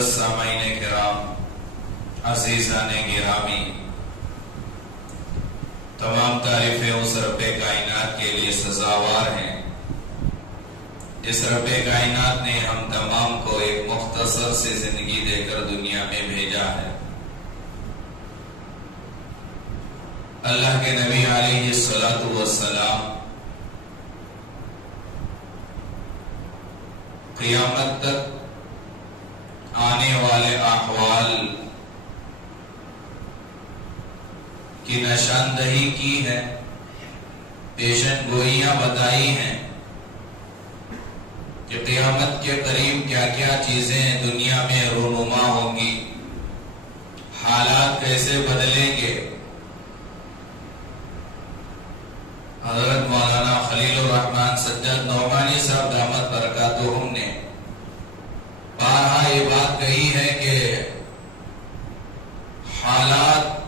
معزز سامعین کرام، عزیزان گرامی، تمام تعریفیں اس رب کائنات کے لیے سزاوار ہیں جس رب کائنات نے ہم تمام کو ایک مختصر سی زندگی دے کر دنیا میں بھیجا ہے۔ اللہ کے نبی علیہ الصلوۃ والسلام قیامت تک آنے والے احوال کی نشاندہی کی ہے، پیشن گوئیاں بتائی ہیں کہ قیامت کے قریب کیا کیا چیزیں دنیا میں رونما ہوں گی، حالات کیسے بدلیں گے۔ حضرت مولانا خلیل الرحمن سجاد نعمانی صاحب دامت برکاتہم نے بارہا یہ بات کہی ہے کہ حالات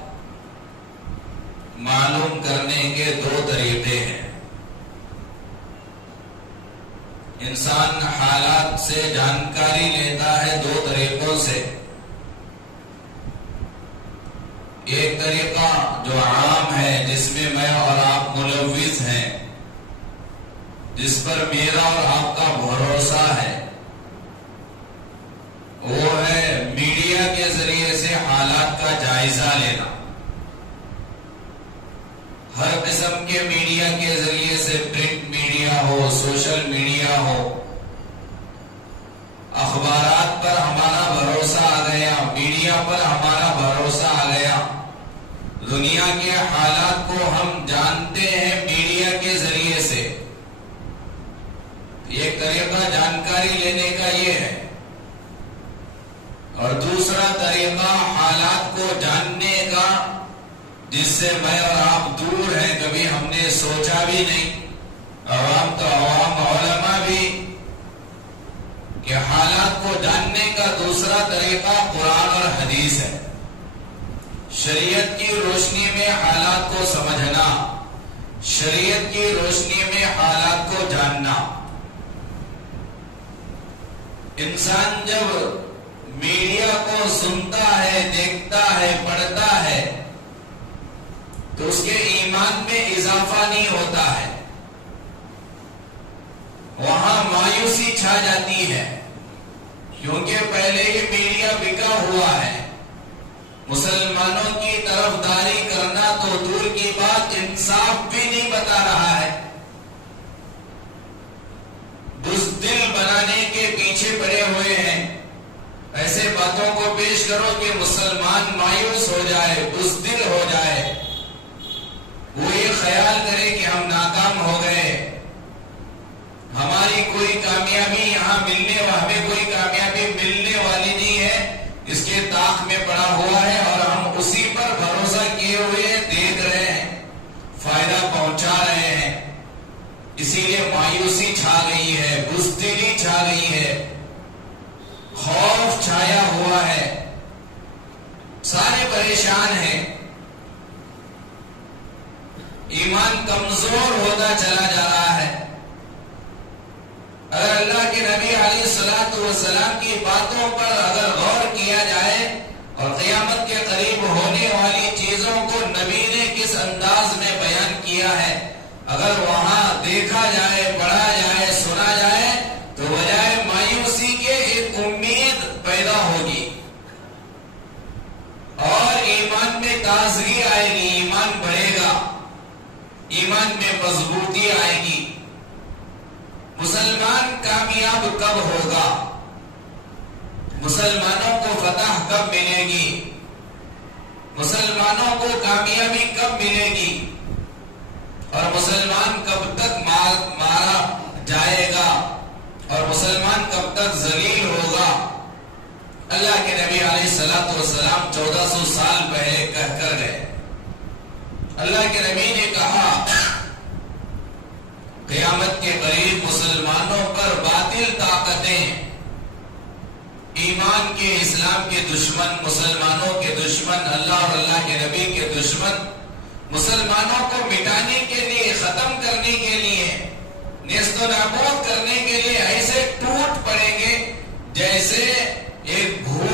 معلوم کرنے کے دو طریقے ہیں۔ انسان حالات سے جانکاری لیتا ہے دو طریقوں سے۔ ایک طریقہ جو عام ہے، جس میں میں اور آپ ملوث ہیں، جس پر میرا اور آپ کا بھروسہ ہے، وہ ہے میڈیا کے ذریعے سے حالات کا جائزہ لینا۔ ہر قسم کے میڈیا کے ذریعے سے، پرنٹ میڈیا ہو، سوشل میڈیا ہو، اخبارات پر ہمارا بھروسہ آ گیا، میڈیا پر ہمارا بھروسہ آ گیا۔ دنیا کے حالات کو ہم جانتے ہیں میڈیا کے ذریعے سے۔ ایک طریقہ جانکاری لینے کا یہ ہے، اور دوسرا طریقہ حالات کو جاننے کا جس سے میں اور آپ دور ہیں، کبھی ہم نے سوچا بھی نہیں، عوام تو عوام، علماء بھی، کہ حالات کو جاننے کا دوسرا طریقہ قرآن اور حدیث ہے۔ شریعت کی روشنی میں حالات کو سمجھنا، شریعت کی روشنی میں حالات کو جاننا۔ انسان جب میڈیا کو سنتا ہے، دیکھتا ہے، پڑھتا ہے، تو اس کے ایمان میں اضافہ نہیں ہوتا ہے، وہاں مایوسی چھا جاتی ہے، کیونکہ پہلے ہی میڈیا بکا ہوا ہے۔ مسلمانوں کی طرفداری کرنا تو دور کی بات، انصاف بھی نہیں بتا رہا ہے، بزدل بنانے کے پیچھے پڑے ہوئے ہیں۔ ایسے باتوں کو پیش کرو کہ مسلمان مایوس ہو جائے، بزدل ہو جائے، وہ یہ خیال کرے کہ ہم ناکام ہو گئے، ہماری کوئی کامیابی یہاں ہمیں کوئی کامیابی ملنے والی نہیں ہے، اس کے طاق میں پڑا ہوا ہے، اور ہم اسی پر بھروسہ کیے ہوئے دیکھ رہے ہیں، فائدہ پہنچا رہے ہیں۔ اسی لیے مایوسی چھا گئی ہے، بزدلی چھا گئی ہے، خوف چھایا ہوا ہے، سارے پریشان ہیں، ایمان کمزور ہوتا چلا جا رہا ہے۔ اگر اللہ کے نبی علیہ الصلوۃ والسلام کی باتوں پر اگر غور کیا جائے اور قیامت کے قریب ہونے والی چیزوں کو نبی نے کس انداز میں بیان کیا ہے، اگر وہاں دیکھا جائے، پڑھا جائے، سنا جائے، تو بجائے مایوسی کے ایک امید پیدا ہوگی اور ایمان میں تازگی آئے گی، ایمان بڑھے گا، ایمان میں مضبوطی آئے گی۔ مسلمان کامیاب کب ہوگا؟ مسلمانوں کو فتح کب ملے گی؟ مسلمانوں کو کامیابی کب ملے گی؟ اور مسلمان کب تک مارا جائے گا؟ اور مسلمان کب تک ذلیل ہوگا؟ اللہ کے نبی علیہ الصلوۃ والسلام 1400 سال پہلے کہہ کر گئے۔ اللہ کے نبی نے کہا قیامت کے قریب مسلمانوں پر باطل طاقتیں، ایمان کے، اسلام کے دشمن، مسلمانوں کے دشمن، اللہ اور اللہ کے نبی کے دشمن، مسلمانوں کو مٹانے کے لیے، ختم کرنے کے لیے، نیست و نابود کرنے کے لیے ایسے ٹوٹ پڑیں گے جیسے ایک بھوت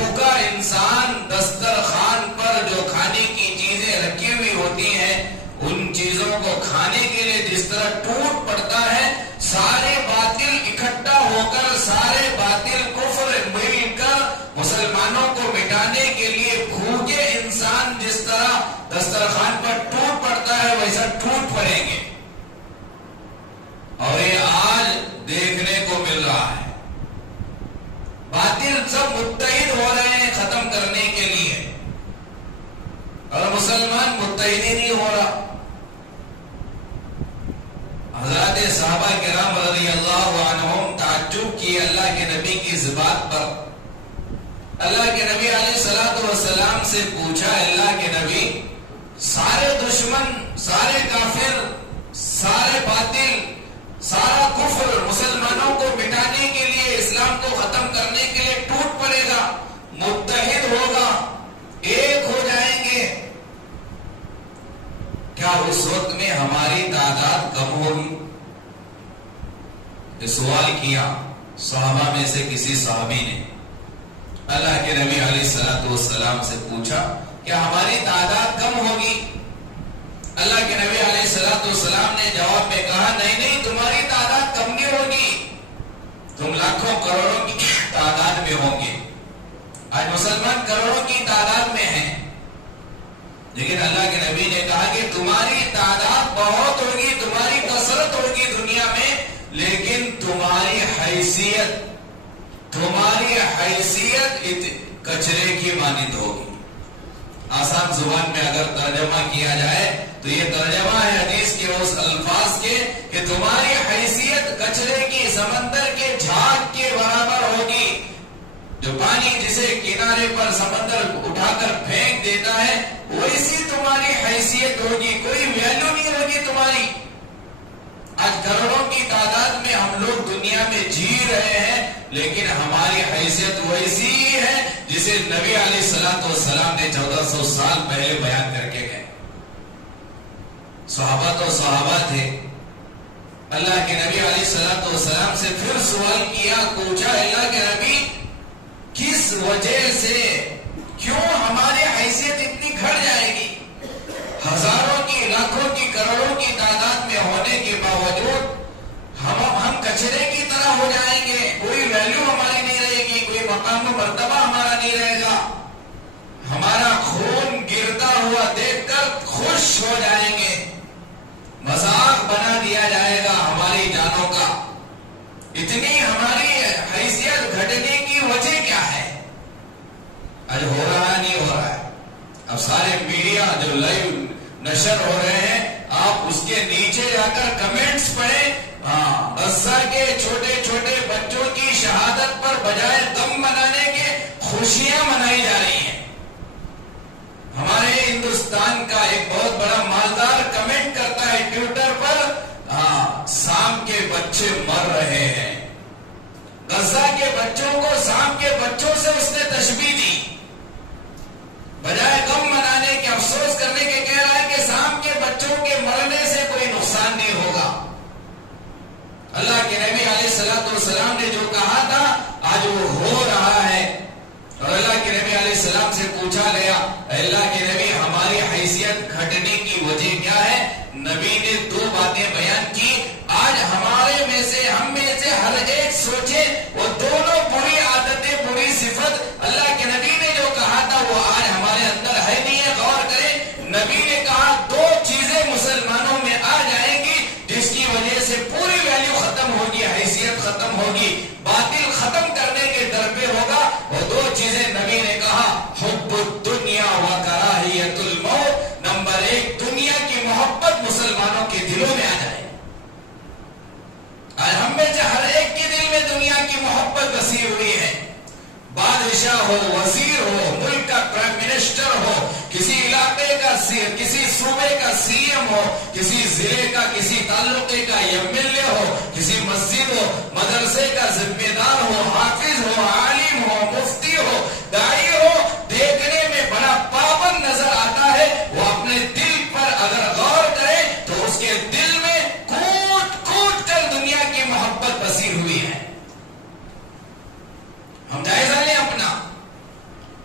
کی اللہ کے نبی کی اس بات پر. اللہ کے نبی علیہ الصلوۃ والسلام سے پوچھا, اللہ کے نبی, سارے دشمن, سارے کافر, سارے باطل, سارا کفر مسلمانوں کو مٹانے کے لیے, اسلام کو ختم کرنے کے لیے ٹوٹ پڑے گا, متحد ہوگا, ایک ہو جائیں گے, کیا اس وقت میں ہماری تعداد کم ہوگی؟ یہ سوال کیا صحابہ میں سے کسی صحابی نے. اللہ کے نبی علیہ الصلوۃ والسلام سے پوچھا, کیا ہماری تعداد کم ہوگی؟ اللہ کے نبی علیہ الصلوۃ والسلام نے جواب میں کہا, نہیں نہیں, تمہاری تعداد کم نہیں ہوگی, تم لاکھوں کروڑوں کی تعداد میں ہوں گے. آج مسلمان کروڑوں کی تعداد میں ہیں, لیکن اللہ کے نبی نے کہا کہ تمہاری تعداد بہت ہوگی, تمہاری کثرت ہوگی دنیا میں, لیکن تمہاری حیثیت کچرے کی مانند ہوگی. آسان زبان میں اگر ترجمہ کیا جائے تو یہ ترجمہ ہے حدیث کے اس الفاظ کے کہ تمہاری حیثیت کچرے کی, سمندر کے جھاگ کے برابر ہوگی. جو پانی جسے کنارے پر سمندر اٹھا کر پھینک دیتا ہے, ویسی تمہاری حیثیت ہوگی, کوئی ویلیو نہیں ہوگی تمہاری. آج کروڑوں کی تعداد میں ہم لوگ دنیا میں جی رہے ہیں, لیکن ہماری حیثیت ویسی ہی ہے جسے نبی علیہ الصلوۃ والسلام نے 1400 سال پہلے بیان کر کے گئے. صحابہ تو صحابہ تھے. اللہ کے نبی علیہ الصلوۃ والسلام سے پھر سوال کیا, پوچھا, اللہ کے نبی, کس وجہ سے, کیوں ہماری حیثیت اتنی گھٹ جائے گی؟ ہزاروں کی, لاکھوں کی, کروڑوں کی تعداد میں ہونے کے باوجود ہم کچرے کی طرح ہو جائیں گے, کوئی ویلیو ہماری نہیں رہے گی, کوئی مقام و مرتبہ ہمارا نہیں رہے گا. ہمارا خون گرتا ہوا دیکھ کر خوش ہو جائیں گے, مذاق بنا دیا جائے گا ہماری جانوں کا. اتنی ہماری حیثیت گھٹنے کی وجہ کیا ہے؟ آج ہو رہا نہیں ہو رہا ہے. اب سارے میڈیا جو لائیو نشر ہو رہے ہیں, آپ اس کے نیچے جا کر کمنٹس پڑھیں. غزہ کے چھوٹے چھوٹے بچوں کی شہادت پر بجائے غم منانے کے خوشیاں منائی جا رہی ہیں. ہمارے ہندوستان کا ایک بہت بڑا مالدار کمنٹ کرتا ہے ٹویٹر پر, سام کے بچے مر رہے ہیں. غزہ کے بچوں کو سام کے بچوں سے اس نے تشبیہ دی. بجائے غم منانے کے, افسوس کرنے کے, کہہ رہا ہے کہ سام کے بچوں کے مرنے سے کوئی نقصان نہیں ہوگا. اللہ کے نبی علیہ الصلوۃ والسلام نے جو کہا تھا آج وہ ہو رہا ہے. اور اللہ کے نبی علیہ السلام سے پوچھا گیا, اللہ کے نبی, ہماری حیثیت گھٹنے کی وجہ کیا ہے؟ نبی نے 2 باتیں بیان کی. آج ہمارے میں سے, ہم میں سے ہر ایک سوچے, وہ دونوں بری عادتیں, بری صفت اللہ کے نبی نے جو کہا تھا وہ آج ہمارے اندر ہے نہیں ہے. غور کریں, نبی نے کہا 2 چیزیں مسلمانوں میں آ جائیں گی جس کی وجہ سے پوری ویلیو ختم ہوگی, حیثیت ختم ہوگی, باطل ختم کرنے کے در پہ ہوگا. اور 2 چیزیں نبی نے کہا, حب الدنیا و کراہیت الموت. نمبر 1, دنیا کی محبت مسلمانوں کے دلوں میں آ جائے. آج ہم میں سے ہر ایک کے دل میں دنیا کی محبت بسی ہوئی ہے. بادشاہ ہو, وزیر ہو, ملک کا پرائم منسٹر ہو, کسی علاقے کا, کسی صوبے کا سی ایم ہو, کسی ضلع کا, کسی تعلقے کا ایم ایل اے ہو, کسی مسجد ہو, مدرسے کا ذمہ دار ہو, حافظ ہو, عالم ہو, مفتی ہو, داعی ہو, دیکھنے میں بڑا پابند نظر آتا ہے. وہ اپنے دل پر اگر غور کرے تو اس کے دل میں کوٹ کوٹ کر دنیا کی محبت بسی ہوئی ہے. ہم جائزہ لیں اپنا.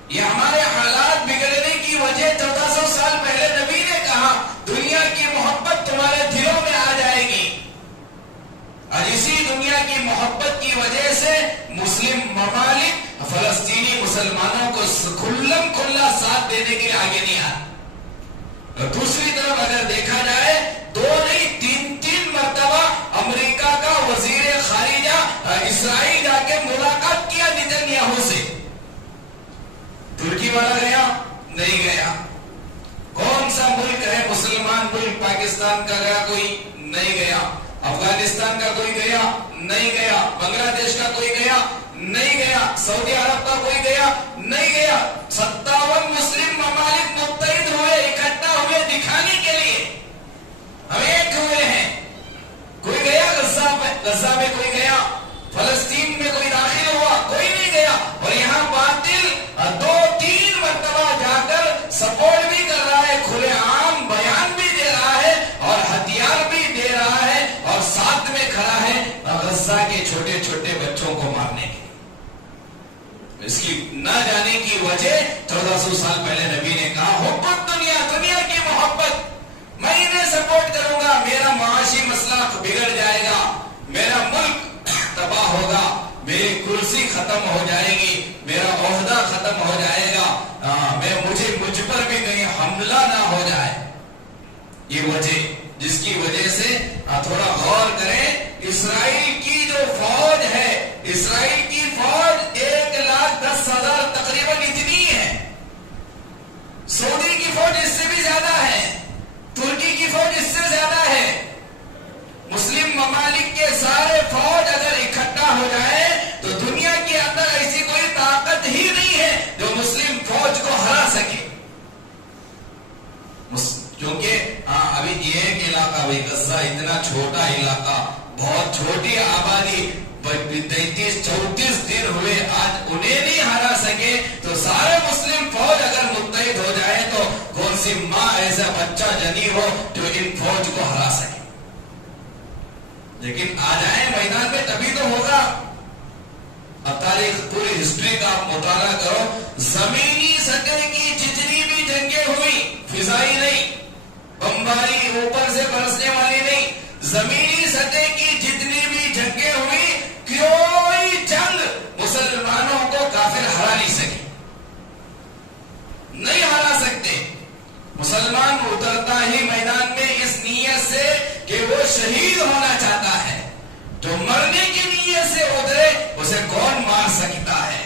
یہ ہمارے حالات بگڑنے کی وجہ 1400 سال پہلے نبی نے کہا دنیا کی محبت تمہارے دلوں میں آ جائے گی. اور اسی دنیا کی محبت کی وجہ سے مسلم ممالک فلسطینی مسلمانوں کو کھلم کھلا ساتھ دینے کے لیے آگے نہیں آئے. اور دوسری طرف اگر دیکھا جائے 2 نہیں 3 مرتبہ امریکہ کا وزیر خارجہ اسرائیل جا کے ملاقات کیا نتن یاہو سے. ترکی والا گیا نہیں گیا. کون سا ملک ہے مسلمان ملک؟ پاکستان کا گیا کوئی؟ نہیں گیا. افغانستان کا کوئی گیا؟ نہیں گیا. بنگلہ دیش کا کوئی گیا نہیں گیا, سعودی عرب کا کوئی گیا نہیں گیا. 57 مسلم ممالک متحد ہوئے, اکٹھا ہوئے دکھانے کے لیے ہم ایک ہوئے ہیں. کوئی گیا غزہ میں کوئی گیا, فلسطین میں کوئی داخل ہوا, کوئی نہیں گیا. اور یہاں باطل 2-3 مرتبہ جا کر سپورٹ بھی کر رہا ہے, کھلے عام بیان بھی دے رہا ہے اور ہتھیار بھی دے رہا ہے اور ساتھ میں کھڑا ہے غزہ کے چھوٹے چھوٹے بچوں کو مارنے کے. اس کی نہ جانے کی وجہ 1400 سال پہلے نبی نے کہا محبت دنیا کی محبت, میں انہیں سپورٹ کروں گا, میرا معاشی مسئلہ بگڑ جائے گا, میرا ملک تباہ ہوگا, میری کرسی ختم ہو جائے گی, میرا عہدہ ختم ہو جائے گا, مجھ پر بھی کہیں حملہ نہ ہو جائے. یہ وجہ جس کی وجہ سے تھوڑا غور کریں. اسرائیل کی جو فوج ہے, اسرائیل کی فوج 1,10,000 تقریباً اتنی ہے. سعودی کی فوج اس سے بھی زیادہ ہے, ترکی کی فوج اس سے زیادہ ہے. مسلم ممالک کے سارے فوج اگر اکٹھا ہو جائے تو دنیا کے اندر ایسی کوئی طاقت ہی نہیں ہے جو مسلم فوج کو ہرا سکے. کیونکہ ابھی ایک علاقہ, غزہ اتنا چھوٹا علاقہ, بہت چھوٹی آبادی, 33-34 دن ہوئے, آج انہیں نہیں ہرا سکے تو سارے مسلم فوج اگر متحد ہو جائے تو کون سی ماں ایسا بچہ جنی ہو جو ان فوج کو ہرا سکے. لیکن آ جائیں میدان میں تبھی تو ہوگا. اب تاریخ پوری ہسٹری کا آپ مطالعہ کرو, زمینی سطح کی جتنی بھی جنگیں ہوئی, فضائی نہیں, بمباری اوپر سے برسنے والی نہیں, زمینی سطح کی جتنی بھی جنگیں ہوئی, کوئی جنگ مسلمانوں کو کافر ہرا نہیں سکے, نہیں ہرا سکتے. مسلمان اترتا ہی میدان میں اس نیت سے کہ وہ شہید ہونا چاہتا ہے. جو مرنے کی نیت سے اترے اسے کون مار سکتا ہے.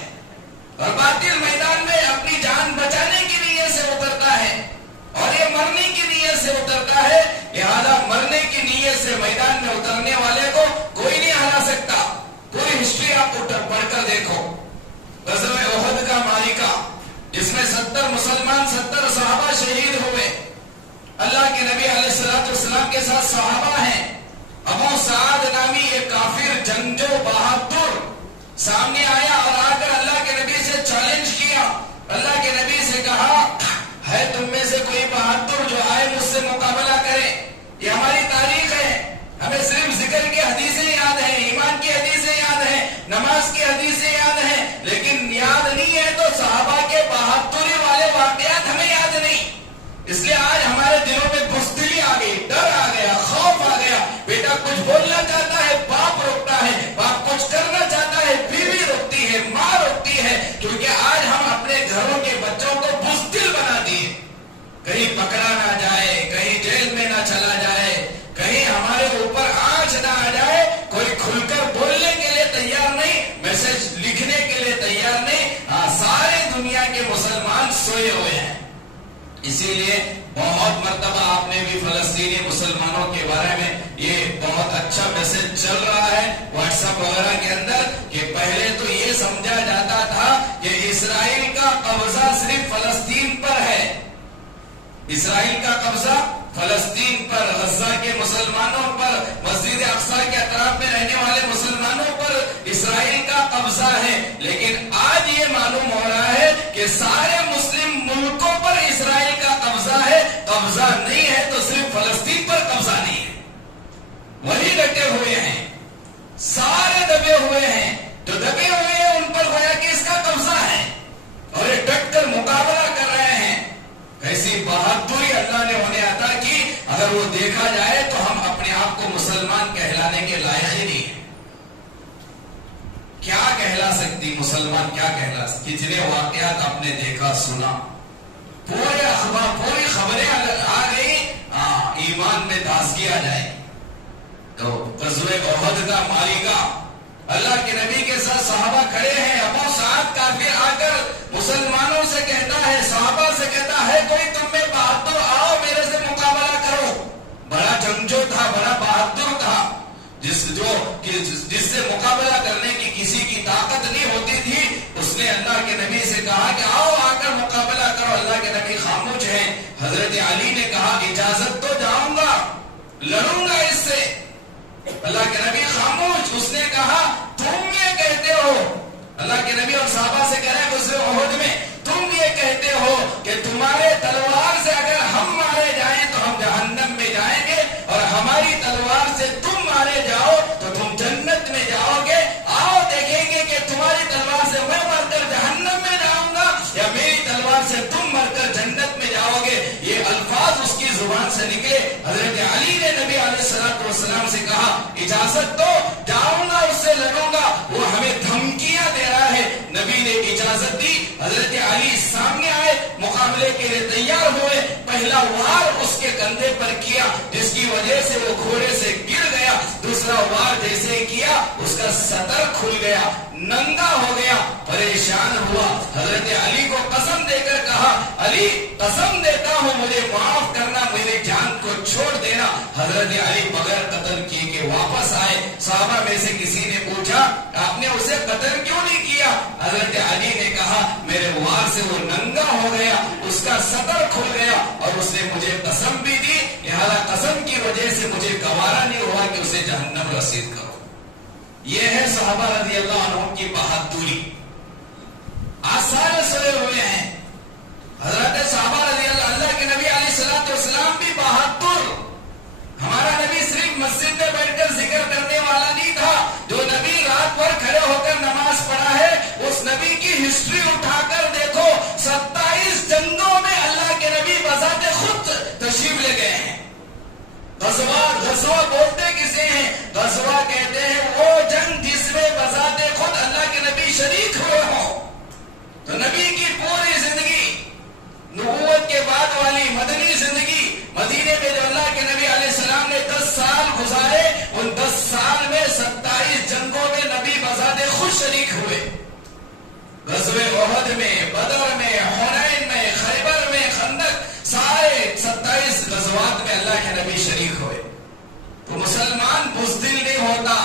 اور باطل میدان میں اپنی جان بچانے کی نیت سے اترتا ہے اور یہ مرنے کی نیت سے اترتا ہے. لہذا مرنے کی نیت سے میدان میں اترنے والے کو کوئی نہیں ہرا سکتا. پوری ہسٹری آپ پڑھ کر دیکھو. غزوہ احد کا معرکہ جس میں 70 مسلمان 70 صحابہ شہید ہوئے. اللہ کے نبی علیہ الصلوۃ والسلام کے ساتھ صحابہ ہیں. ابو سعد نامی ایک کافر جنگجو بہادر سامنے آیا اور آ کر اللہ کے نبی سے چیلنج کیا. اللہ کے نبی سے کہا ہے تم میں سے کوئی بہادر جو آئے مجھ سے مقابلہ کرے. یہ ہماری تاریخ ہے, ہمیں صرف ذکر کی حدیثیں یاد ہیں, ایمان کی حدیثیں یاد ہیں, نماز کی حدیثیں یاد ہیں, لیکن یاد نہیں ہے تو صحابہ کے بہادری والے واقعات ہمیں یاد نہیں. اس لیے آج ہمارے دلوں میں بزدلی آ گئی, ڈر آ گیا, خوف آ گیا. بیٹا کچھ بولنا چاہتا ہے, باپ روکتا ہے, باپ کچھ کرنا چاہتا ہے, بیوی روکتی ہے, ماں روکتی ہے, کیونکہ آج ہم اپنے گھروں کے بچوں کو بزدل بنا دیے. کہیں پکڑا نہ جائے, کہیں جیل میں نہ چلا جائے, کہیں ہمارے اوپر آنچ نہ آ جائے, کوئی کھل کر بولنے کے لیے تیار نہیں, میسج لکھنے کے لیے تیار نہیں. سارے دنیا کے مسلمان سوئے ہوئے ہیں. اسی لیے بہت مرتبہ آپ نے بھی فلسطینی مسلمانوں کے بارے میں یہ بہت اچھا میسج چل رہا ہے واٹس ایپ وغیرہ کے اندر کہ پہلے تو یہ سمجھا جاتا تھا کہ اسرائیل کا قبضہ صرف فلسطین پر ہے. اسرائیل کا قبضہ فلسطین پر, غزہ کے مسلمانوں پر, مسجد اقصی کے اطراف میں رہنے والے مسلمانوں پر اسرائیل کا قبضہ ہے. لیکن آج یہ معلوم ہو رہا ہے کہ سارے مسلم ملکوں پر اسرائیل کا قبضہ ہے. قبضہ نہیں ہے تو صرف فلسطین پر قبضہ نہیں ہے. وہی ڈٹے ہوئے ہیں, سارے دبے ہوئے ہیں. جو دبے ہوئے ہیں ان پر گویا کہ اس کا قبضہ ہے اور یہ ڈٹ کر مقابلہ کر رہے ہیں. ایسی بہادری اللہ نے انہیں عطا کی, اگر وہ دیکھا جائے تو ہم اپنے آپ کو مسلمان کہلانے کے لائق ہی نہیں ہیں. کیا کہلا سکتی مسلمان, کیا کہلا سکتی. کتنے واقعات آپ نے دیکھا سنا, پورے اخبار پوری خبریں آ گئی, ایمان میں تازگی آ جائے. تو غزوہ احد کا معرکہ, اللہ کے نبی کے ساتھ صحابہ کھڑے ہیں. ابو سعد کافر آ کر مسلمانوں سے کہتا ہے, صحابہ سے کہتا ہے کوئی تم میں بہادر آؤ میرے سے مقابلہ کرو. بڑا جنگجو تھا, بڑا بہادر تھا, جس سے مقابلہ مقابلہ کرو. اللہ کے نبی خاموش ہیں. حضرت علی نے کہا اجازت تو جاؤں گا, لڑوں گا اس سے. اللہ کے نبی خاموش. اس نے کہا تم یہ کہتے ہو, اللہ کے نبی اور صحابہ سے کہہ رہے ہیں غزوہ احد میں, تم یہ کہتے ہو کہ تمہارے تلوار سے اگر ہم مارے جائیں تو ہم جہنم میں جائیں گے, اور ہماری تلوار سے تم مارے جاؤ تو تم جنت میں جاؤ گے. آؤ دیکھیں گے کہ تمہاری تلوار سے میں مر کر جہنم میں جاؤں گا یا میری تلوار سے تم مر کر جنت میں جاؤ گے. یہ الفاظ اس کی زبان سے نکلے. حضرت علی نے نبی علیہ الصلوۃ والسلام سے کہا اجازت دو, جاؤں گا, اس سے لڑوں گا, وہ ہمیں دھمکیاں دے رہا ہے. نبی نے اجازت دی. حضرت علی سامنے آئے, مقابلے کے لیے تیار ہوئے. پہلا وار اس کے کندھے پر کیا جس کی وجہ سے وہ گھوڑے سے گر گیا. دوسرا وار جیسے کیا اس کا صدر کھل گیا, ننگا ہو گیا, پریشان ہوا. حضرت علی کو قسم دے کر کہا علی قسم دیتا ہوں مجھے معاف کرنا, میری جان کو چھوڑ دینا. حضرت علی بغیر قتل کیے کہ واپس آئے. صحابہ میں سے کسی نے پوچھا آپ نے اسے قتل کیوں نہیں کیا؟ حضرت علی نے کہا میرے وار سے وہ ننگا ہو گیا, اس کا صدر کھل گیا, اور اس نے مجھے قسم بھی دی, لہذا قسم کی وجہ سے مجھے گوارا نہیں ہوا کہ اسے جہنم رسید کرو. یہ ہے صحابہ رضی اللہ عنہ کی بہادری. آج سارے سوئے ہوئے ہیں. حضرت صحابہ رضی اللہ کے نبی علیہ الصلوۃ والسلام بھی بہادر. ہمارا نبی صرف مسجد میں بیٹھ کر ذکر کرنے والا نہیں تھا. جو نبی رات بھر کھڑے ہو کر نماز پڑھا ہے, اس نبی کی ہسٹری اٹھا کر دیکھو. 27 جنگوں میں اللہ کے نبی بذات خود تشریف لے گئے ہیں. غزوہ بولتے کسے ہیں؟ غزوہ کہتے ہیں وہ جنگ جس میں بذات خود اللہ کے نبی شریک ہوئے ہوں. تو نبی کی پوری زندگی, نبوت کے بعد والی مدنی زندگی, مدینے میں جو اللہ کے نبی علیہ السلام نے 10 سال گزارے, ان 10 سال میں 27 جنگوں میں نبی بذات خود شریک ہوئے. غزوہ احد میں, بدر میں, حنین میں, خیبر میں, خندق, سارے 27 غزوات میں اللہ کے نبی شریک ہوئے. تو مسلمان بزدل نہیں ہوتا,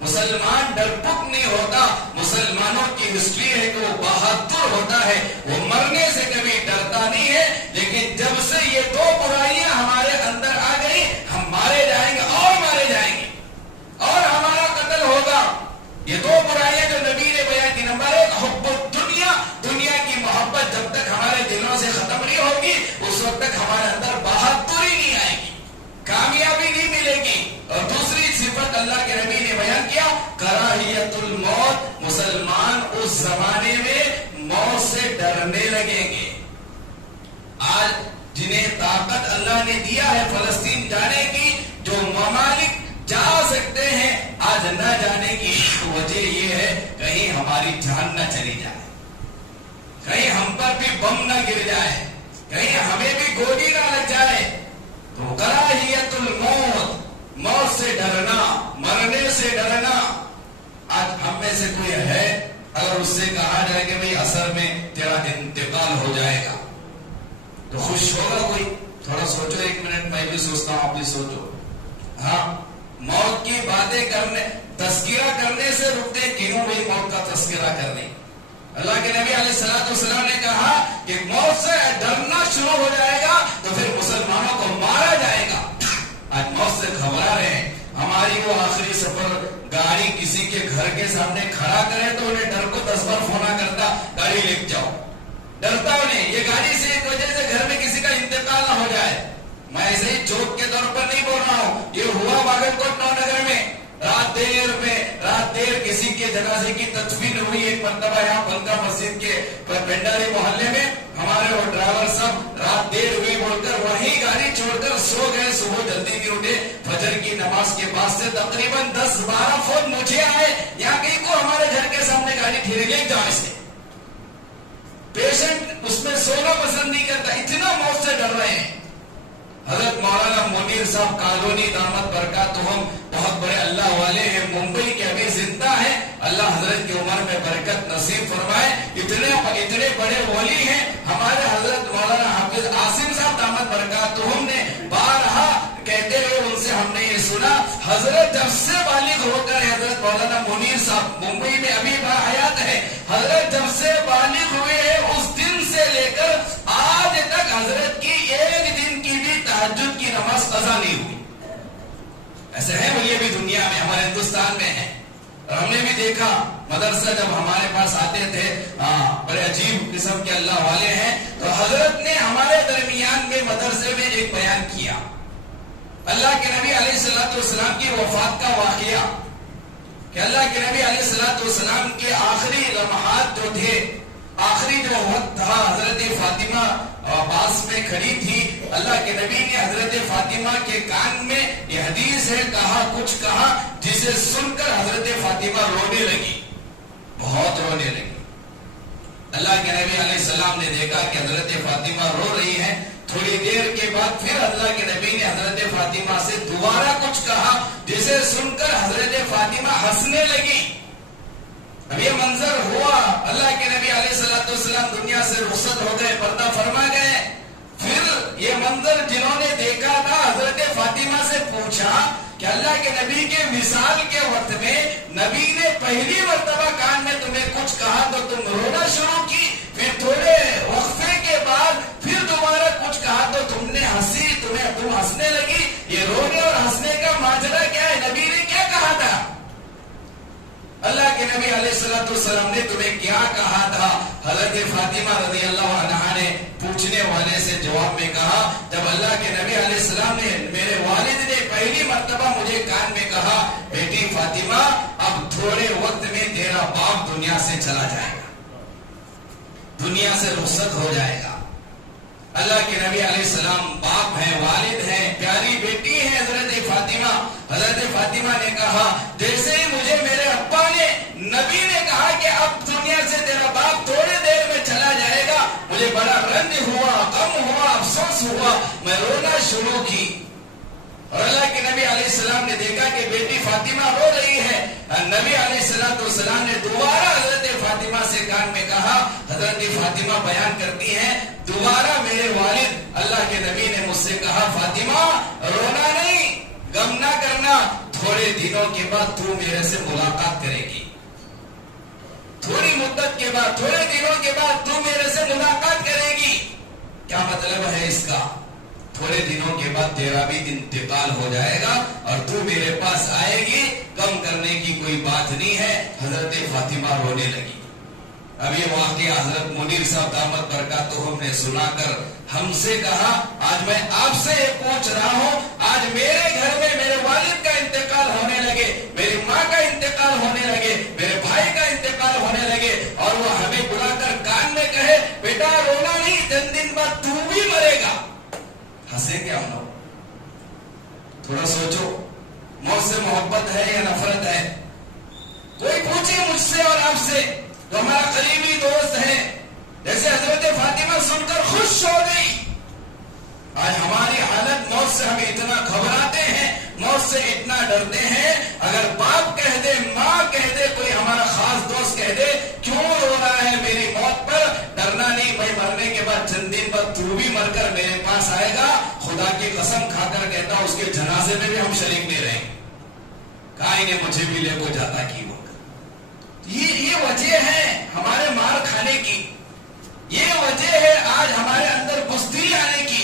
مسلمان ڈرپک نہیں ہوتا. مسلمانوں کی ہسٹری ہے کہ وہ بہادر ہوتا ہے, وہ مرنے سے کبھی ڈرتا نہیں ہے. لیکن جب سے یہ 2 برائیاں ہمارے اندر آ گئی, ہم مارے جائیں گے اور مارے جائیں گے اور ہمارا قتل ہوگا. یہ 2 برائیاں جو نبی نے بیان کی, نمبر 1 حب الدنیا, دنیا کی محبت جب تک ہمارے دلوں سے ختم نہیں ہوگی اس وقت تک ہمارے اندر بہادری نہیں آئے گی, کامیابی نہیں ملے گی. اور دوسری صفت اللہ کے نبی نے بیان کیا کراہیت الموت. مسلمان اس زمانے میں موت سے ڈرنے لگیں گے. آج جنہیں طاقت اللہ نے دیا ہے فلسطین جانے کی, جو ممالک جا سکتے ہیں, آج نہ جانے کی وجہ یہ ہے کہیں ہماری جان نہ چلی جائے, کہیں ہم پر بھی بم نہ گر جائے, کہیں ہمیں بھی گولی نہ لگ جائے. تو کراہیت الموت, موت سے ڈرنا, مرنے سے ڈرنا. آج ہم میں سے کوئی ہے اگر اس سے کہا جائے کہ بھئی اثر میں تیرا انتقال ہو جائے گا تو خوش ہوگا کوئی؟ تھوڑا سوچو 1 منٹ, میں بھی سوچتا ہوں, آپ بھی سوچو. ہاں, موت کی باتیں کرنے, تذکرہ کرنے سے رکتے کیوں بھئی موت کا تذکرہ کرنے؟ اللہ کے نبی علیہ الصلوۃ والسلام نے کہا کہ موت سے ڈرنا شروع ہو جائے گا تو پھر مسلمانوں کو مارا جائے گا. آج موت سے گھبرا رہے ہیں. ہماری وہ آخری سفر گاڑی کسی کے گھر کے سامنے کھڑا کرے تو انہیں ڈر کو 10 بار فونا کرتا, گاڑی لے جاؤ, ڈرتا انہیں. یہ گاڑی سے ایک وجہ سے گھر میں کسی کا انتقال نہ ہو جائے. میں ایسے ہی جوک کے طور پر نہیں بول رہا ہوں, یہ ہوا باگلکوٹ نو نگر میں. رات دیر کسی کے جنازے کی تدفین ہوئی. ایک مرتبہ یہاں بنکا مسجد کے پنڈاری محلے میں ہمارے وہ ڈرائیور صاحب رات دیر ہوئی بول کر وہیں گاڑی چھوڑ کر سو گئے. صبح جلدی نہیں اٹھے. فجر کی نماز کے بعد سے تقریباً 10-12 فون مجھے آئے, یہاں کہیں کو ہمارے گھر کے سامنے گاڑی ٹھہرے لے جاؤ اسے. پیشنٹ اس میں سونا پسند نہیں کرتا, اتنا موت سے ڈر رہے ہیں. حضرت مولانا منیر صاحب کالونی دامت برکاتہم بہت بڑے اللہ والے ہیں, ممبئی کے ابھی زندہ ہیں. اللہ حضرت کی عمر میں برکت نصیب فرمائے. اتنے بڑے ولی ہیں. ہمارے حضرت مولانا حافظ عاصم صاحب دامت برکاتہم نے بارہا کہتے ہوئے ان سے ہم نے یہ سنا, حضرت جب سے بالغ ہو کر, حضرت مولانا منیر صاحب ممبئی میں ابھی باحیات ہے, حضرت جب سے بالغ ہوئے ہیں اس دن سے لے کر مدارس ہیں وہ یہ بھی دنیا میں ہمارے ہندوستان میں ہیں. اور ہم نے بھی دیکھا مدرسہ جب ہمارے پاس آتے تھے بڑے عجیب قسم کے اللہ والے ہیں. تو حضرت نے ہمارے درمیان میں مدرسے میں ایک بیان کیا اللہ کے نبی علیہ الصلوۃ والسلام کی وفات کا واقعہ کہ اللہ کے نبی علیہ الصلوۃ والسلام کے آخری لمحات جو تھے, آخری جو وقت تھا, حضرت فاطمہ پاس میں کھڑی تھی. اللہ کے نبی نے حضرت فاطمہ کے کان میں یہ حدیث ہے کچھ کہا جسے سن کر حضرت فاطمہ رونے لگی, بہت رونے لگی. اللہ کے نبی علیہ السلام نے دیکھا کہ حضرت فاطمہ رو رہی ہے. تھوڑی دیر کے بعد پھر اللہ کے نبی نے حضرت فاطمہ سے دوبارہ کچھ کہا جسے سن کر حضرت فاطمہ ہنسنے لگی. اب یہ منظر ہوا, اللہ کے نبی علیہ الصلوۃ والسلام دنیا سے رخصت ہو گئے, پردہ فرما گئے. پھر یہ منظر جنہوں نے دیکھا تھا حضرت فاطمہ سے پوچھا کہ اللہ کے نبی کے وصال کے وقت میں نبی نے پہلی مرتبہ کان میں تمہیں کچھ کہا تو تم رونا شروع کی, پھر تھوڑے وقفے کے بعد پھر دوبارہ کچھ کہا تو تم نے ہنسی, تم ہنسنے لگی. یہ رونے اور ہنسنے کا ماجرا کیا ہے؟ نبی نے کیا کہا تھا؟ اللہ کے نبی علیہ الصلوۃ والسلام نے تمہیں کیا کہا تھا؟ حضرت فاطمہ رضی اللہ عنہا نے پوچھنے والے سے جواب میں کہا, جب اللہ کے نبی علیہ السلام نے, میرے والد نے پہلی مرتبہ مجھے کان میں کہا بیٹی فاطمہ اب تھوڑے وقت میں تیرا باپ دنیا سے چلا جائے گا, دنیا سے رخصت ہو جائے گا. اللہ کے نبی علیہ السلام باپ ہیں, والد ہیں, پیاری بیٹی ہیں حضرت فاطمہ. حضرت فاطمہ نے کہا جیسے ہی مجھے میرے ابا نے, نبی نے کہا کہ اب دنیا سے تیرا باپ تھوڑے دیر میں چلا جائے گا, مجھے بڑا رنج ہوا, غم ہوا, افسوس ہوا, میں رونا شروع کی. اور اللہ کے نبی علیہ السلام نے دیکھا کہ بیٹی فاطمہ رو رہی ہے. نبی علیہ الصلوۃ والسلام نے دوبارہ حضرت فاطمہ سے کان میں کہا. حضرت فاطمہ بیان کرتی ہیں دوبارہ میرے والد اللہ کے نبی نے مجھ سے کہا فاطمہ رونا نہیں, غم نہ کرنا, تھوڑے دنوں کے بعد تو میرے سے ملاقات کرے گی. تھوڑی مدت کے بعد, تھوڑے دنوں کے بعد تو میرے سے ملاقات کرے گی. کیا مطلب ہے اس کا؟ تھوڑے دنوں کے بعد تیرا بھی انتقال ہو جائے گا اور تو میرے پاس آئے گی, کم کرنے کی کوئی بات نہیں ہے. حضرت فاطمہ رونے لگی. اب یہ واقعہ حضرت منیر صاحب دامت برکاتہم نے سنا کر ہم سے کہا آج میں آپ سے یہ پوچھ رہا ہوں, آج میرے گھر میں میرے والد کا انتقال ہونے لگے, میری ماں کا انتقال ہونے لگے, میرے بھائی کا انتقال ہونے لگے, اور وہ ہمیں بلا کر کان میں کہے بیٹا رونا نہیں, چند دن بعد تو بھی مرے گا. ہنسے کیا ہم لوگ؟ تھوڑا سوچو, موت سے محبت ہے یا نفرت ہے؟ کوئی پوچھے مجھ سے اور آپ سے تو ہمارا قریبی دوست ہے, جیسے حضرت فاطمہ سن کر خوش ہو گئی. آج ہماری حالت, موت سے ہم اتنا گھبراتے ہیں, موت سے اتنا ڈرتے ہیں. اگر باپ کہہ دے, ماں کہہ دے, کوئی ہمارا خاص دوست کہہ دے کیوں رو رہا ہے میری موت پر, ڈرنا نہیں, میں مرنے کے بعد چند دن بعد تو بھی مر کر میرے پاس آئے گا. خدا کی قسم کھا کر کہتا ہوں اس کے جنازے میں بھی ہم شریک نہیں رہیں گے. کائیں نے مجھے بھی لے کو جاتا کی وہ. یہ وجہ ہے ہمارے مار کھانے کی, یہ وجہ ہے آج ہمارے اندر بزدلی آنے کی.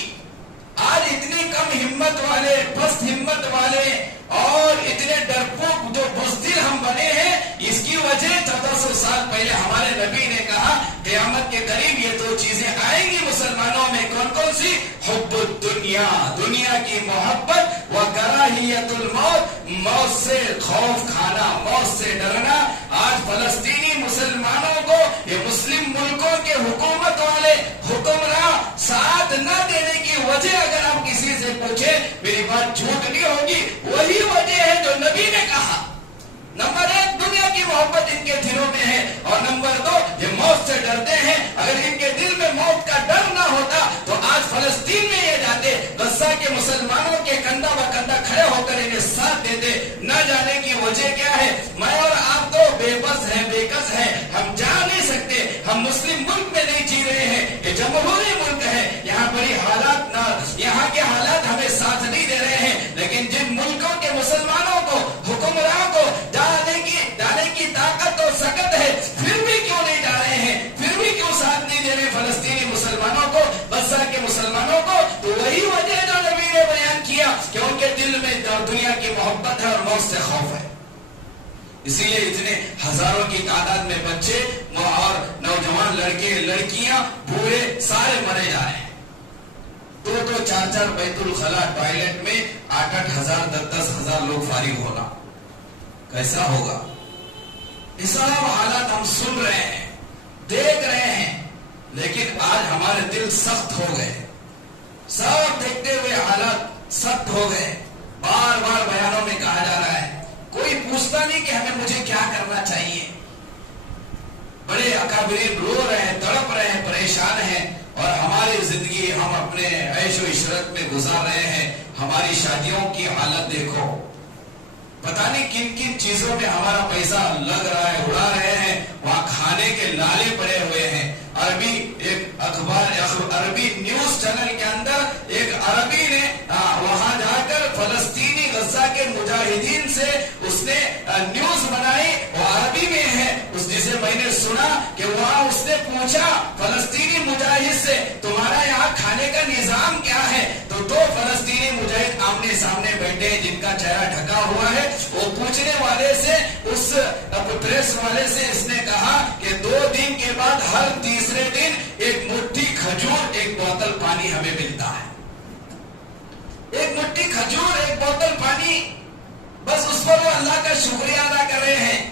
آج اتنی کم ہمت والے, پست ہمت والے اور اتنے ڈرپوک جو بزدل ہم بنے ہیں, اس کی وجہ 1400 سال پہلے ہمارے نبی نے کہا قیامت کے قریب یہ دو چیزیں آئیں گی مسلمانوں میں. کون کون سی؟ حب الدنیا, دنیا کی محبت, و کراہیت الموت, موت سے خوف کھانا, موت سے ڈرنا. آج فلسطینی مسلمانوں کو یہ مسلم ملکوں کے حکومت والے حکمراں ساتھ نہ دینے کی وجہ اگر آپ کسی سے پوچھیں, میری بات جھوٹ نہیں ہوگی, وہی وجہ ہے جو نبی نے کہا. نمبر 1 دنیا کی محبت ان کے دلوں میں ہے, اور نمبر 2 یہ موت سے ڈرتے ہیں. اگر ان کے دل میں موت کا ڈر نہ ہوتا تو آج فلسطین میں یہ جاتے, غزہ کے مسلمانوں کے کندھا ب کندھا کھڑے ہو کر انہیں ساتھ دیتے. نہ جانے کی وجہ کیا ہے؟ میں اور آپ تو بے بس ہیں, بے کس ہیں, ہم جا نہیں سکتے. ہم مسلم ملک میں نہیں جی رہے ہیں, یہ جمہوری ملک ہے, یہاں بڑی حالات نہ, یہاں کے حالات ہمیں ساتھ نہیں دے رہے ہیں. لیکن جن ملکوں کے مسلمانوں کو, حکمراں کو جانے کی طاقت اور سکت ہے, پھر بھی کیوں نہیں جا رہے ہیں, پھر بھی کیوں ساتھ نہیں دے رہے فلسطینی مسلمانوں کو, غزہ کے مسلمانوں کو؟ تو وہی وجہ جو نبی نے بیان کیا کہ ان کے دل میں دنیا کی محبت ہے اور موت سے خوف ہے. اسی لیے اتنے ہزاروں کی تعداد میں بچے اور نوجوان لڑکے لڑکیاں بوڑھے سارے مرے جا رہے ہیں. 2-4 بیت الخلا ٹوائلٹ میں 8 ہزار 10 ہزار لوگ فارغ ہونا کیسا ہوگا؟ یہ سب حالات ہم سن رہے ہیں، دیکھ رہے ہیں، لیکن آج ہمارے دل سخت ہو گئے. سب دیکھتے ہوئے حالات سخت ہو گئے. بار بار بیانوں میں کہا جا رہا ہے، کوئی پوچھتا نہیں کہ مجھے کیا کرنا چاہیے. بڑے اکابرین رو رہے ہیں، تڑپ رہے ہیں، پریشان ہیں، اور ہماری زندگی ہم اپنے عیش و عشرت میں گزار رہے ہیں. ہماری شادیوں کی حالت دیکھو، پتہ نہیں کن کن چیزوں میں ہمارا پیسہ لگ رہا ہے، اڑا رہے ہیں. وہاں کھانے کے لالے پڑے ہوئے ہیں. ایک عربی نیوز چینل کے اندر ایک عربی نے وہاں جا کر فلسطینی غزہ کے مجاہدین سے اس نے نیوز بنائی، وہ عربی میں ہے. جسے میں نے سنا کہ وہاں اس نے پوچھا فلسطینی مجاہد سے، تمہارا یہاں کھانے کا نظام کیا ہے؟ تو 2 فلسطینی مجاہد آمنے سامنے بیٹھے ہیں جن کا چہرہ ڈھکا ہوا ہے. وہ پوچھنے والے سے، اس پریس والے سے اس نے کہا کہ 2 دن کے بعد ہر تیسرے دن ایک مٹھی کھجور 1 بوتل پانی ہمیں ملتا ہے. 1 مٹھی کھجور 1 بوتل پانی، بس اس پر وہ اللہ کا شکریہ ادا کر رہے ہیں.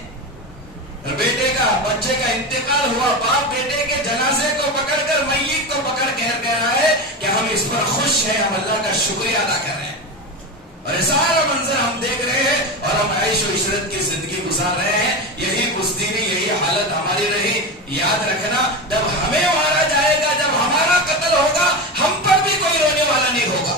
بچے کا انتقال ہوا، باپ بیٹے کے جنازے کو پکڑ کر، میت کو پکڑ کر کہہ رہا ہے کہ ہم اس پر خوش ہیں، ہم اللہ کا شکریہ ادا کر رہے ہیں. اور یہ سارا منظر ہم دیکھ رہے ہیں اور ہم عیش و عشرت کی زندگی گزار رہے ہیں. یہی بزدلی، یہی حالت ہماری رہی. یاد رکھنا، جب ہمیں مارا جائے گا، جب ہمارا قتل ہوگا، ہم پر بھی کوئی رونے والا نہیں ہوگا.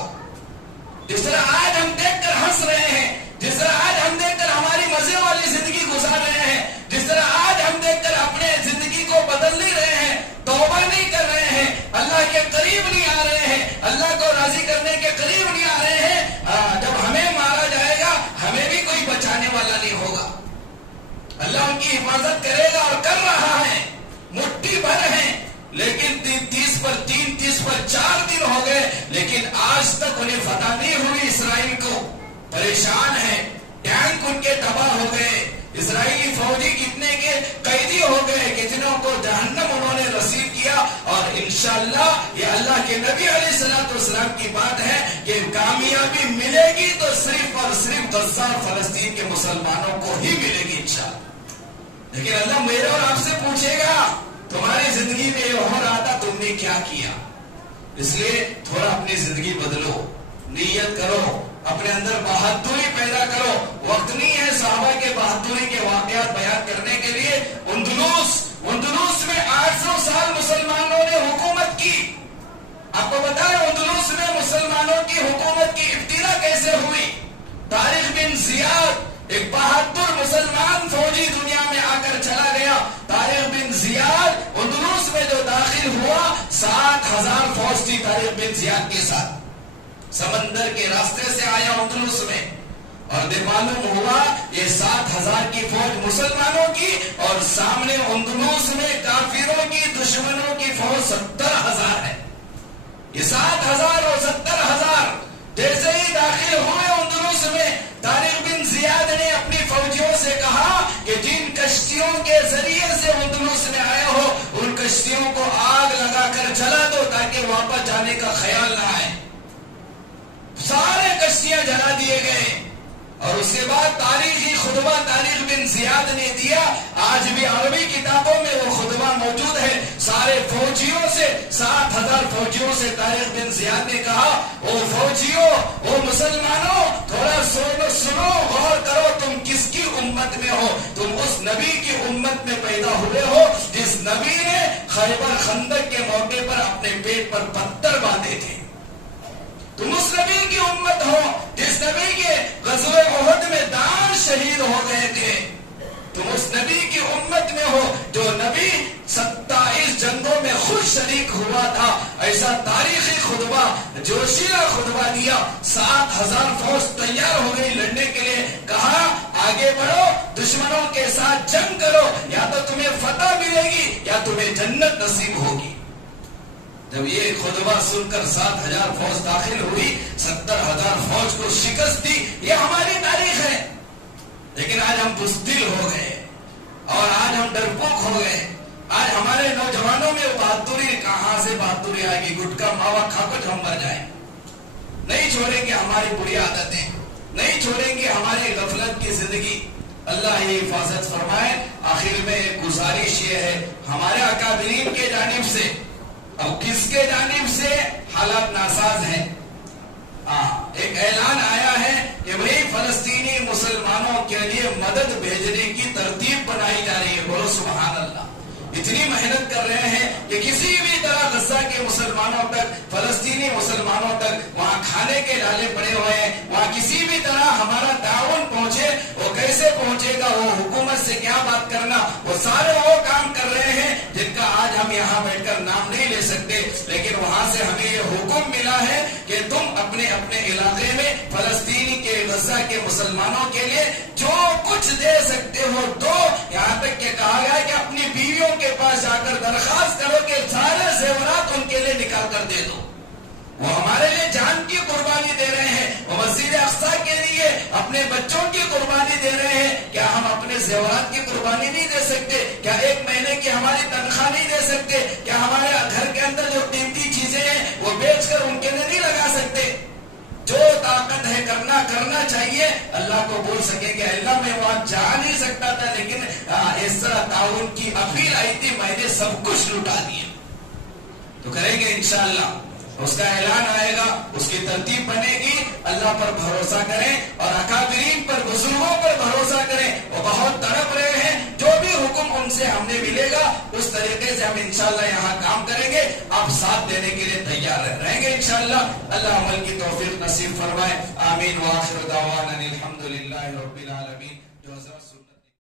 جس طرح آج ہم دیکھ کر ہنس رہے ہیں، جس طرح آج ہم دیکھ کر ہماری مزے والی زندگی گزار رہے ہیں، جس طرح آج ہم دیکھ کر اپنے زندگی کو بدل نہیں رہے ہیں، توبہ نہیں کر رہے ہیں، اللہ کے قریب نہیں آ رہے ہیں، اللہ کو راضی کرنے کے قریب نہیں آ رہے ہیں، جب ہمیں مارا جائے گا ہمیں بھی کوئی بچانے والا نہیں ہوگا. اللہ ان کی حفاظت کرے گا اور کر رہا ہے. مٹھی بھر ہیں، لیکن 30 پر 4 دن ہو گئے، لیکن آج تک انہیں فتح نہیں ہوئی. اسرائیل کو پریشان ہے، ٹینک ان کے تباہ ہو گئے، اسرائیلی فوجی کتنے کے قیدی ہو گئے، کتنوں کو جہنم انہوں نے رسید کیا. اور انشاءاللہ یہ اللہ کے نبی علیہ الصلوۃ والسلام کی بات ہے کہ کامیابی ملے گی تو صرف اور صرف غزہ اور فلسطین کے مسلمانوں کو ہی ملے گی انشاءاللہ. لیکن اللہ میرے اور آپ سے پوچھے گا، تمہاری زندگی میں یہ ہو رہا تھا، تم نے کیا کیا؟ اس لیے تھوڑا اپنی زندگی بدلو، نیت کرو، اپنے اندر بہادری پیدا کرو. وقت نہیں ہے صحابہ کے بہادری کے واقعات بیان کرنے کے لیے. اندلس میں 800 سال مسلمانوں نے حکومت کی. آپ کو بتائیں اندلس میں مسلمانوں کی حکومت کی ابتدا کیسے ہوئی؟ طارق بن زیاد ایک بہادر مسلمان فوجی دنیا میں آ کر چلا گیا. طارق بن زیاد اندلس میں جو داخل ہوا، 7,000 فوج تھی طارق بن زیاد کے ساتھ. سمندر کے راستے سے آیا اندلس میں، اور معلوم ہوا یہ 7,000 کی فوج مسلمانوں کی، اور سامنے اندلس میں کافروں کی، دشمنوں کی فوج 70,000 ہے. یہ 7,000 اور 70,000 جیسے ہی داخل ہوئے اندلس میں، طارق بن زیاد نے اپنی فوجیوں سے کہا کہ جن کشتیوں کے ذریعے سے اندلس میں آئے ہو، ان کشتیوں کو آگ لگا کر جلا دو تاکہ واپس جانے کا خیال نہ آئے. سارے کشتیاں جلا دیے گئے. اور اس کے بعد تاریخی خطبہ طارق بن زیاد نے دیا. آج بھی عربی کتابوں میں وہ خطبہ موجود ہے. سارے فوجیوں سے، 7,000 فوجیوں سے طارق بن زیاد نے کہا، او فوجیوں، او مسلمانوں، تھوڑا سنو، غور کرو، تم کس کی امت میں ہو؟ تم اس نبی کی امت میں پیدا ہوئے ہو جس نبی نے خیبر خندق کے موقع پر اپنے پیٹ پر پتھر باندھے تھے. تم اس نبی کی امت ہو جس نبی کے غزوہ احد میں دان شہید ہو گئے تھے. تم اس نبی کی امت میں ہو جو نبی 27 جنگوں میں خود شریک ہوا تھا. ایسا تاریخی خطبہ، جوشیلا خطبہ دیا. 7,000 فوج تیار ہو گئی لڑنے کے لیے. کہا آگے بڑھو، دشمنوں کے ساتھ جنگ کرو، یا تو تمہیں فتح ملے گی یا تمہیں جنت نصیب ہوگی. جب یہ خطبہ سن کر 7,000 فوج داخل ہوئی، 70,000 فوج کو شکست دی، یہ ہماری تاریخ ہے. لیکن آج ہم بزدل ہو گئے اور آج ہم ڈرپوک ہو گئے. آج ہمارے نوجوانوں میں بہادری، کہاں سے بہادری آئے گی؟ گٹکا ماوا کھا کر ہم مر جائیں. نہیں چھوڑیں گے ہماری بری عادتیں، نہیں چھوڑیں گے ہماری غفلت کی زندگی. اللہ یہ حفاظت فرمائے. آخر میں ایک گزارش یہ ہے ہمارے اکابرین کے جانب سے، اب کس کے جانب سے؟ حالات ناساز ہیں. ایک اعلان آیا ہے کہ بھئی فلسطینی مسلمانوں کے لیے مدد بھیجنے کی ترتیب بنائی جا رہی ہے. بولو سبحان اللہ. اتنی محنت کر رہے ہیں کہ کسی بھی طرح غزہ کے مسلمانوں تک، فلسطینی مسلمانوں تک وہاں کھانے کے ڈالے پڑے ہوئے ہیں، وہاں کسی بھی طرح ہمارا تعاون پہنچے. وہ کیسے پہنچے گا؟ وہ حکومت سے کیا بات کرنا، وہ سارے وہ کام کر رہے ہیں جن کا آج ہم یہاں بیٹھ کر نام نہیں لے سکتے. لیکن وہاں سے ہمیں یہ حکم ملا ہے کہ تم اپنے اپنے علاقے میں فلسطینی کے، غزہ کے مسلمانوں کے لیے جو کچھ دے سکتے ہو دو. یہاں تک کہ کہا گیا کہ اپنی بیویوں کے پاس جا کر درخواست کرو کہ سارے زیورات ان کے لیے نکال کر دے دو. وہ ہمارے لیے جان کی قربانی دے رہے ہیں، وہ مسجد اقصی کے لیے اپنے بچوں کی قربانی دے رہے ہیں. کیا ہم اپنے زیورات کی قربانی نہیں دے سکتے؟ کیا ایک مہینے کی ہماری تنخواہ نہیں دے سکتے؟ کیا ہمارے گھر کے اندر جو قیمتی چیزیں ہیں وہ بیچ کر ان کے لیے نہیں لگا سکتے؟ جو طاقت ہے کرنا چاہیے. اللہ کو بول سکے کہ اللہ میں وہاں جا نہیں سکتا تھا، لیکن اس طرح تعاون کی اپیل آئی تھی، میں نے سب کچھ لٹا دیا. تو کریں گے انشاءاللہ. اس کا اعلان آئے گا، اس کی ترتیب بنے گی. اللہ پر بھروسہ کریں اور اکابرین پر، بزرگوں پر بھروسہ کریں. وہ بہت تڑپ رہے ہیں، جو بھی حکم ان سے ہم نے ملے گا اس طریقے سے ہم انشاءاللہ یہاں کام کریں گے. آپ ساتھ دینے کے لیے تیار رہیں گے انشاءاللہ. اللہ عمل کی توفیق نصیب فرمائے. آمین. وآخر دعوانا الحمدللہ رب العالمین. جو حضرات